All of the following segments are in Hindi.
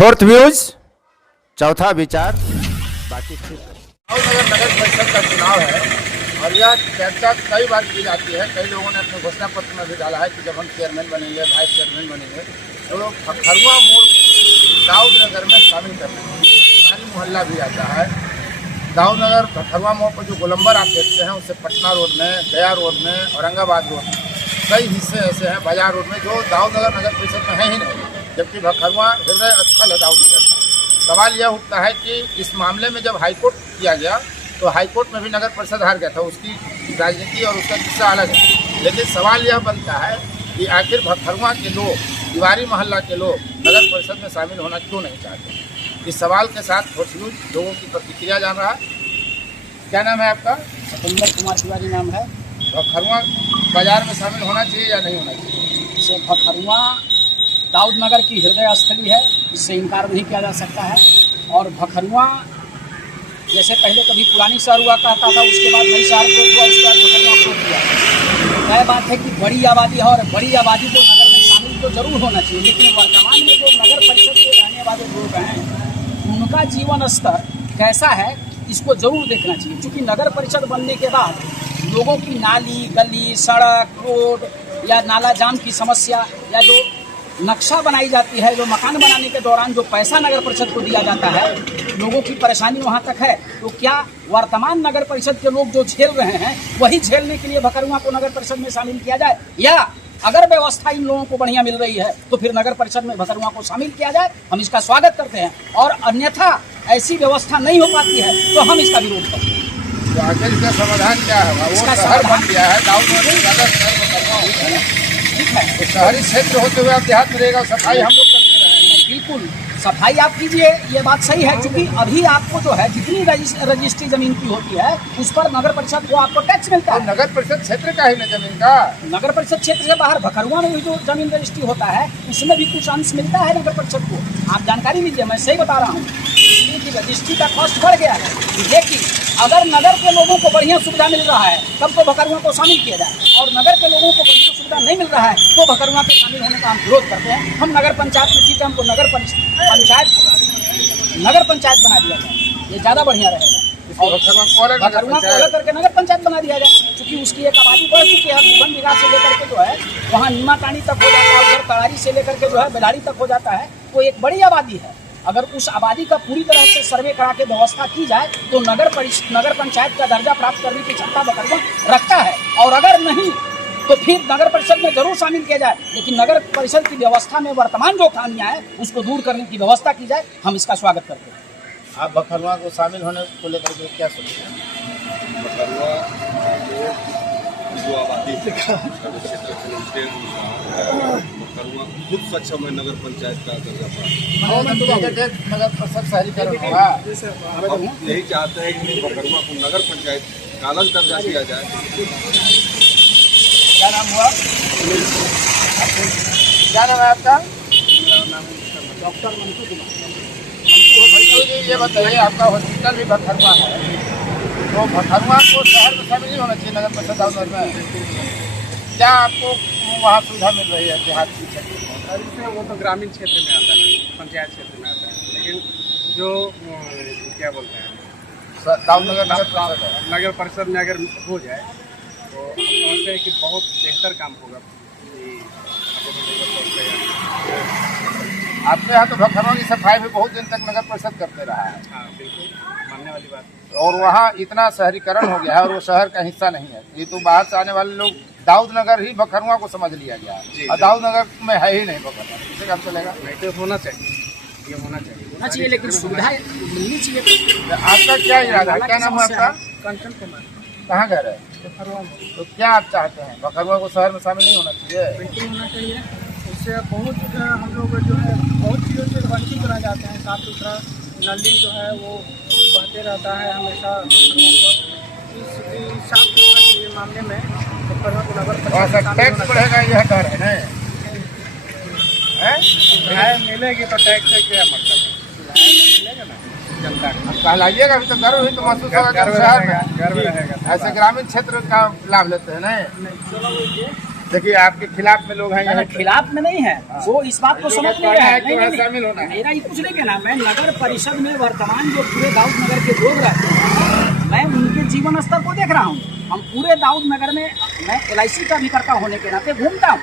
फोर्थ व्यूज, चौथा विचार, बाकी नगर परिषद का चुनाव है और यह चर्चा कई बार की जाती है। कई लोगों ने अपने घोषणा पत्र में भी डाला है कि जब हम चेयरमैन बनेंगे, वाइस चेयरमैन बनेंगे तो खरवा मोड़ दाऊद नगर में शामिल करना है। तिवारी मोहल्ला भी आता है। दाऊद नगर खरवा मोड़ पर जो गोलंबर आप देखते हैं उससे पटना रोड में, गया रोड में, औरंगाबाद रोड में कई हिस्से ऐसे हैं, बाजार रोड में, जो दाऊद नगर परिषद में है ही नहीं, जबकि खरवा हृदय स्थल है दाऊद नगर का। सवाल यह उठता है कि इस मामले में जब हाईकोर्ट किया गया तो हाईकोर्ट में भी नगर परिषद हार गया था। उसकी राजनीति और उसका किस्सा अलग है, लेकिन सवाल यह बनता है कि आखिर खरवा के लोग, तिवारी मोहल्ला के लोग नगर परिषद में शामिल होना क्यों नहीं चाहते। इस सवाल के साथ लोगों की प्रतिक्रिया जान रहा है। क्या नाम है आपका? सतेंद्र कुमार तिवारी नाम है। खरवा बाजार में शामिल होना चाहिए या नहीं होना चाहिए? खरवा दाऊद नगर की हृदय स्थली है, इससे इनकार नहीं किया जा सकता है। और भखरवा जैसे पहले कभी पुरानी शहर हुआ करता था, उसके बाद नई शहर को हुआ, उसके बाद भखरवा को किया। तय बात है कि बड़ी आबादी है और बड़ी आबादी को नगर में शामिल तो जरूर होना चाहिए, लेकिन वर्तमान में जो नगर परिषद में रहने वाले लोग हैं उनका जीवन स्तर कैसा है इसको जरूर देखना चाहिए। क्योंकि नगर परिषद बनने के बाद लोगों की नाली, गली, सड़क, रोड या नाला जाम की समस्या या जो नक्शा बनाई जाती है, जो मकान बनाने के दौरान जो पैसा नगर परिषद को दिया जाता है, लोगों की परेशानी वहाँ तक है। तो क्या वर्तमान नगर परिषद के लोग जो झेल रहे हैं वही झेलने के लिए भखरवा को नगर परिषद में शामिल किया जाए, या अगर व्यवस्था इन लोगों को बढ़िया मिल रही है तो फिर नगर परिषद में भखरवा को शामिल किया जाए। हम इसका स्वागत करते हैं, और अन्यथा ऐसी व्यवस्था नहीं हो पाती है तो हम इसका विरोध करते हैं। तो आखिर इसका समाधान क्या है? वो शहर बन गया है, दाऊद नगर ज़्यादा शहर में खरवा होता है, ठीक है। तो शहरी क्षेत्र होते हुए आप देहात में रहेगा, सफाई हम लोग करते रहे। बिल्कुल सफाई आप कीजिए, ये बात सही है। क्योंकि अभी आपको जो है जितनी रजिस्ट्री जमीन की होती है उस पर नगर परिषद को आपको टैक्स मिलता है। नगर परिषद क्षेत्र का ही न जमीन का, नगर परिषद क्षेत्र से बाहर भखरवा में भी जो जमीन रजिस्ट्री होता है उसमें भी कुछ अंश मिलता है नगर परिषद को। आप जानकारी लीजिए, मैं सही बता रहा हूँ। इसलिए कि रजिस्ट्री का कॉस्ट बढ़ गया है, लेकिन अगर नगर के लोगों को बढ़िया सुविधा मिल रहा है तब तो भखरवा को शामिल किया जाए, और नगर के लोगों को बढ़िया सुविधा नहीं मिल रहा है तो भखरवा के शामिल होने का हम विरोध करते हैं। हम नगर पंचायत में ठीक है, हमको नगर पंचायत बना दिया जाए, ये ज़्यादा बढ़िया रहेगा। और भखरवा को अलग करके नगर पंचायत बना दिया जाए, क्योंकि उसकी एक आबादी बढ़ चुकी है। वन विभाग से लेकर के जो है वहाँ नीमा टाणी तक हो जाता है, उधर तड़ारी से लेकर के जो है बेलाड़ी तक हो जाता है, वो एक बड़ी आबादी है। अगर उस आबादी का पूरी तरह से सर्वे करा के व्यवस्था की जाए तो नगर पंचायत का दर्जा प्राप्त करने की क्षमता भखरवा रखता है। और अगर नहीं तो फिर नगर परिषद में जरूर शामिल किया जाए, लेकिन नगर परिषद की व्यवस्था में वर्तमान जो खामियां हैं उसको दूर करने की व्यवस्था की जाए। हम इसका स्वागत करते हैं। आप भखरवा को शामिल होने को लेकर के क्या सोचते हैं? भखरवा जो आबादी क्षेत्र भखरवा खुद सक्षम है नगर पंचायत का दर्जा प्राप्त। नगर परिषद शहरीकरण होगा। हम यही चाहते हैं कि भखरवा को नगर पंचायत का अलग दर्जा दिया जाए। क्या नाम हुआ? क्या नाम है आपका? डॉक्टर मंटू कुमार। ये बताइए, आपका हॉस्पिटल भी भखरवा है, तो भखरवा को शहर में शामिल नहीं होना चाहिए नगर परिषद दाऊद नगर में? क्या आपको वहाँ सुविधा मिल रही है देहात की क्षेत्र में? वो तो ग्रामीण क्षेत्र में आता है, पंचायत क्षेत्र में आता है, लेकिन जो क्या बोलते हैं दाऊद नगर नगर परिषद में अगर हो जाए तो हम समझते हैं कि बहुत बेहतर काम होगा। आपके यहाँ तो भखरवा की सफाई भी बहुत दिन तक नगर परिषद करते रहा है। हाँ बिल्कुल, मानने वाली बात। और वहाँ इतना शहरीकरण हो गया है और वो शहर का हिस्सा नहीं है। ये तो बाहर से आने वाले लोग दाऊद नगर ही भखरवा को समझ लिया गया है, और दाऊद नगर में है ही नहीं भखरवा। इससे काम चलेगा? नहीं तो होना चाहिए, ये होना चाहिए, लेकिन सुविधा मिलनी चाहिए। आपका क्या इरादा है? क्या नाम है आपका? कंचन कुमार। कहाँ घर है? तो क्या आप चाहते हैं? भखरवा को शहर में शामिल नहीं होना चाहिए? बिल्कुल होना चाहिए। उससे बहुत हम लोग जो है बहुत चीज़ों से वंचित रह जाते हैं। साफ सुथरा नली जो है वो बहते रहता है हमेशा। इस साफ सुथरा के मामले में भखरवा को नगर परिषद टैक्स बढ़ेगा, यह डर है ना? सुविधाएँ मिलेगी तो टैक्स से क्या मतलब है? सुविधाएँ मिलेगा ना जनता को। कहलाइएगा, अभी तो गर्व ही तो महसूस होगा। गर्व रहेगा। ऐसे ग्रामीण क्षेत्र का लाभ लेते हैं ना? नहीं, देखिए आपके खिलाफ में लोग हैं यहाँ पे। खिलाफ में नहीं है, वो इस बात को समझ नहीं रहे हैं। कि वहाँ शामिल होना है। मेरा ये कुछ नहीं कहना, मैं नगर परिषद में वर्तमान जो पूरे दाऊद नगर के लोग रहते हैं, मैं उनके जीवन स्तर को देख रहा हूँ। हम पूरे दाऊद नगर में, मैं LIC का भी करता होने के नाते घूमता हूँ।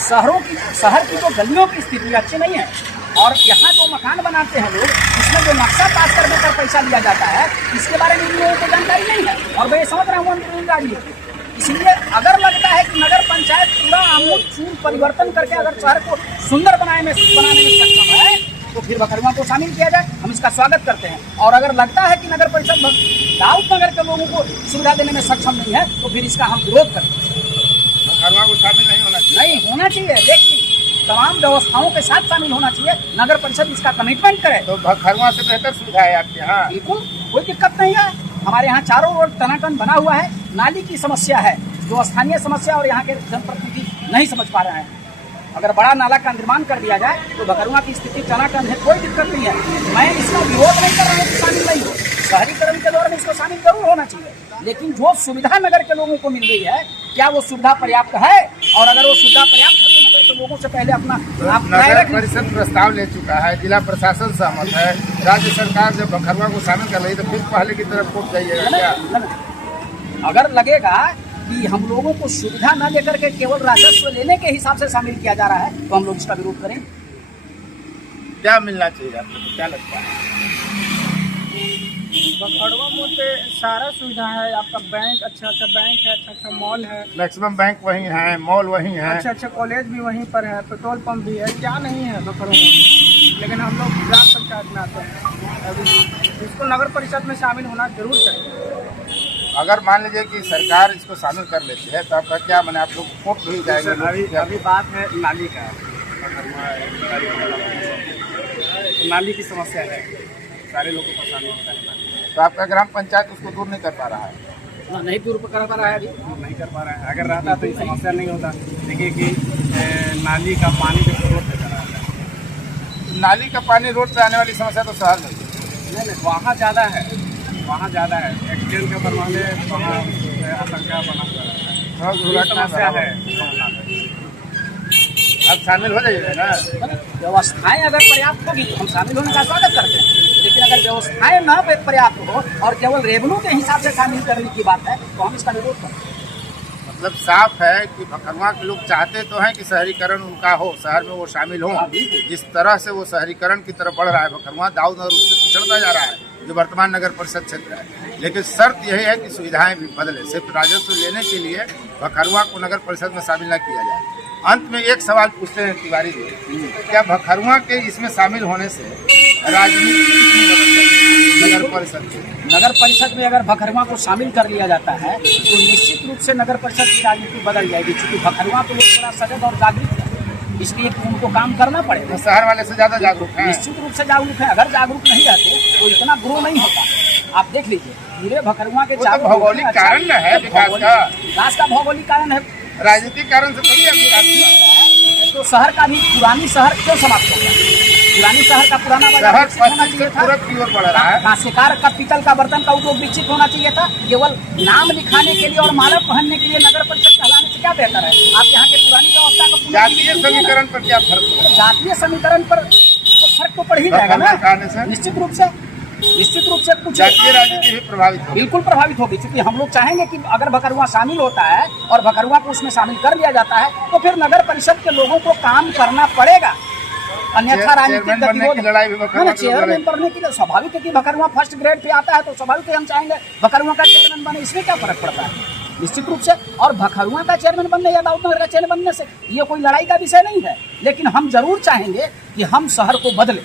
शहर की जो गलियों की स्थिति अच्छी नहीं है, और यहाँ जो मकान बनाते हैं लोग, इसमें जो नक्शा पास करने पर पैसा लिया जाता है, इसके बारे में इन लोगों को जानकारी नहीं है। और मैं ये समझ रहा हूँ राजनीति, इसलिए अगर लगता है कि नगर पंचायत पूरा आमूल चूल परिवर्तन करके अगर शहर को सुंदर बनाने में सक्षम है, तो फिर भखरुआ को शामिल किया जाए, हम इसका स्वागत करते हैं। और अगर लगता है कि नगर परिषद दाऊद नगर के लोगों को सुविधा देने में सक्षम नहीं है, तो फिर इसका हम विरोध करते हैं। भखरुआ को शामिल नहीं होना चाहिए। नहीं होना चाहिए, लेकिन तमाम व्यवस्थाओं के साथ शामिल होना चाहिए। नगर परिषद इसका कमिटमेंट करे तो भखरुआ से बेहतर सुविधा है आपके यहाँ। बिल्कुल, कोई दिक्कत नहीं है। हमारे यहाँ चारों ओर टनाटन बना हुआ है। नाली की समस्या है जो स्थानीय समस्या और यहाँ के जनप्रतिनिधि नहीं समझ पा रहे हैं। अगर बड़ा नाला का निर्माण कर दिया जाए तो भखरुआ की स्थिति टनाटन है, कोई दिक्कत नहीं है। मैं इसका विरोध नहीं कर रहा हूँ कि शामिल नहीं हो, शहरीकरण के दौर में इसको शामिल जरूर होना चाहिए, लेकिन जो सुविधा नगर के लोगों को मिल रही है, क्या वो सुविधा पर्याप्त है? और अगर वो सुविधा पर्याप्त है तो नगर के लोगों से पहले अपना नगर परिषद प्रस्ताव ले चुका है, जिला प्रशासन सहमत है, राज्य सरकार जब भखरुआ को शामिल कर रही है तो फिर पहले की तरफ कोट जाइएगा क्या? अगर लगेगा कि हम लोगों को सुविधा न लेकर के केवल राजस्व लेने के हिसाब से शामिल किया जा रहा है, तो हम लोग इसका विरोध करें। क्या मिलना चाहिए आपको, क्या लगता है? भखरुआ मोड़ पे सारा सुविधा है। आपका बैंक, अच्छा बैंक है, अच्छा मॉल है, मैक्सिमम बैंक वहीं है, मॉल वहीं है, अच्छा कॉलेज भी वहीं पर है, पेट्रोल पंप भी है। क्या नहीं है भखरुआ में? लेकिन हम लोग ग्राम पंचायत में आते हैं, अभी इसको नगर परिषद में शामिल होना जरूर चाहिए। अगर मान लीजिए कि सरकार इसको शामिल कर लेती है तो आपका क्या माने, आप लोग कोर्ट भी जाएंगे? अभी बात है नाली का, नाली की समस्या है, सारे लोगों को परेशानी होता है नाली। तो आपका ग्राम पंचायत उसको दूर नहीं कर पा रहा है। नहीं दूर कर पा रहा है, अभी नहीं कर पा रहा है। अगर रहता तो ये समस्या नहीं होता। देखिए कि नाली का पानी जो रोड पे चला आता है, नाली का पानी रोड पे आने वाली समस्या तो शहर में नहीं, वहाँ ज़्यादा है, वहाँ ज़्यादा है। एक्सीडेंट के बरमाने वहाँ आशंका बना हुआ रहता है, दुर्घटना समस्या है। अब शामिल हो जाइएगा ना। व्यवस्थाएं अगर पर्याप्त होगी तो हम शामिल होने का स्वागत करते हैं, लेकिन अगर व्यवस्थाएं न पर्याप्त हो और केवल रेवन्यू के हिसाब से शामिल करने की बात है, तो हम इसका विरोध करते हैं। मतलब साफ है कि भखरुआ के लोग चाहते तो हैं कि शहरीकरण उनका हो, शहर में वो शामिल हो। जिस तरह से वो शहरीकरण की तरफ बढ़ रहा है भखरुआ, दाऊद नगर उससे पिछड़ता जा रहा है, जो वर्तमान नगर परिषद क्षेत्र है। लेकिन शर्त यही है कि सुविधाएं भी बदले। सिर्फ राजस्व लेने के लिए भखरुआ को नगर परिषद में शामिल न किया जाए। अंत में एक सवाल पूछते हैं तिवारी जी, क्या भखरुआ के इसमें शामिल होने से राजनीति कितनी बदल जाएगी नगर परिषद की? नगर परिषद में अगर भखरुआ को शामिल कर लिया जाता है तो निश्चित रूप से नगर परिषद की राजनीति बदल जाएगी, क्योंकि भखरुआ तो लोग बड़ा सजग और जागरूक है, इसलिए उनको काम करना पड़ेगा। तो शहर वाले से ज्यादा जागरूक है, निश्चित रूप से जागरूक है। अगर जागरूक नहीं रहते तो इतना ग्रो नहीं होता। आप देख लीजिए पूरे भखरुआ के चारों भौगोलिक कारण न है विकास का भौगोलिक कारण है, राजनीतिक कारण से थोड़ी है विकास हुआ। तो शहर का भी पुरानी शहर क्यों समाप्त हो गया? पुरानी शहर का पुराना बाजार शहर विकसित होना पश्चिम से चाहिए था। पूरब की ओर बढ़ रहा है। कांसेकार का पीतल का बर्तन का उद्योग विकसित होना चाहिए था। केवल नाम लिखाने के लिए और माला पहनने के लिए नगर परिषद कहलाने से क्या बेहतर है? आप यहाँ के पुरानी व्यवस्था को जातीय समीकरण पर क्या फर्क पड़ेगा? जातीय समीकरण पर तो फर्क तो पड़ ही जाएगा ना, निश्चित रूप से कुछ जातीय राजनीति भी प्रभावित होगी। बिल्कुल प्रभावित होगी, क्योंकि हम लोग चाहेंगे कि अगर भखरुआ शामिल होता है और भखरुआ को उसमें शामिल कर लिया जाता है तो फिर नगर परिषद के लोगों को काम करना पड़ेगा, अन्यथा राजनीतिक गतिविधि चेयरमैन बनने के लिए स्वाभाविक है कि भखरुआ फर्स्ट ग्रेड पे आता है तो स्वाभाविक है हम चाहेंगे भखरुआ का चेयरमैन बने। इसमें क्या फर्क पड़ता है? निश्चित रूप से। और भखरुआ का चेयरमैन बनने या दाऊद नगर का चेयरमैन बनने से ये कोई लड़ाई का विषय नहीं है, लेकिन हम जरूर चाहेंगे कि हम शहर को बदलें।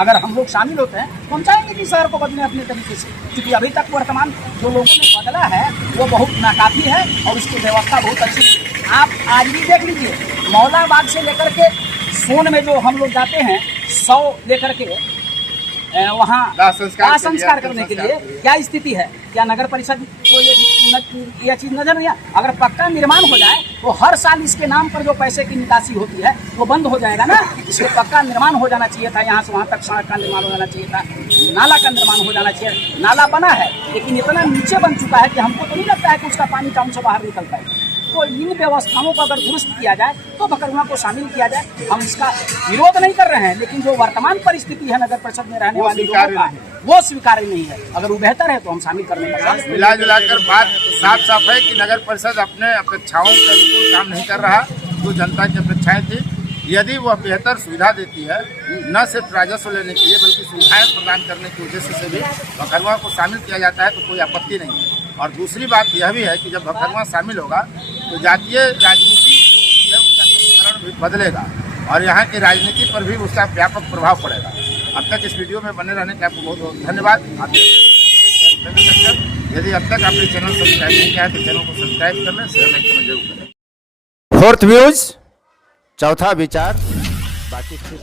अगर हम लोग शामिल होते हैं तो हम चाहेंगे कि शहर को बदलें अपने तरीके से, क्योंकि अभी तक वर्तमान जो लोगों ने बदला है वो बहुत नाकाफी है और उसकी व्यवस्था बहुत अच्छी है। आप आज भी देख लीजिए, मौलाबाग से लेकर के सोन में जो हम लोग जाते हैं 100 लेकर के वहाँ दाह संस्कार करने के लिए क्या स्थिति है? क्या नगर परिषद को ये चीज़ नजर नहीं है? अगर पक्का निर्माण हो जाए तो हर साल इसके नाम पर जो पैसे की निकासी होती है वो बंद हो जाएगा ना। इसलिए पक्का निर्माण हो जाना चाहिए था, यहाँ से वहाँ तक सड़क का निर्माण हो जाना चाहिए था, नाला का निर्माण हो जाना चाहिए। नाला बना है लेकिन इतना नीचे बन चुका है कि हमको तो नहीं लगता है कि उसका पानी टाउन से बाहर निकल पाएगा। तो इन व्यवस्थाओं को अगर दुरुस्त किया जाए तो भकरवा को शामिल किया जाए। हम इसका विरोध नहीं कर रहे हैं, लेकिन जो वर्तमान परिस्थिति है नगर परिषद में रहने वाले लोगों का, वो स्वीकार्य नहीं है। अगर वो बेहतर है तो हम शामिल करने का मिला जुलाकर बात साफ साफ है कि नगर परिषद अपने अपेक्षाओं के अनुकूल काम नहीं कर रहा। जो जनता की अपेक्षाएं थी, यदि वह बेहतर सुविधा देती है, न सिर्फ राजस्व लेने के लिए बल्कि सुविधाएं प्रदान करने के उद्देश्य से भी भकरवा को शामिल किया जाता है तो कोई आपत्ति नहीं है। और दूसरी बात यह भी है कि जब भकरवा शामिल होगा तो जातीय राजनीति जो होती है उसका समीकरण भी बदलेगा और यहाँ की राजनीति पर भी उसका व्यापक प्रभाव पड़ेगा। अब तक इस वीडियो में बने रहने के आपको बहुत बहुत धन्यवाद। यदि अब तक आपने चैनल सब्सक्राइब नहीं किया है तो चैनल को सब्सक्राइब कर लें, शेयर लाइक कमेंट जरूर करें। फोर्थ व्यूज, चौथा विचार, बाकी फिर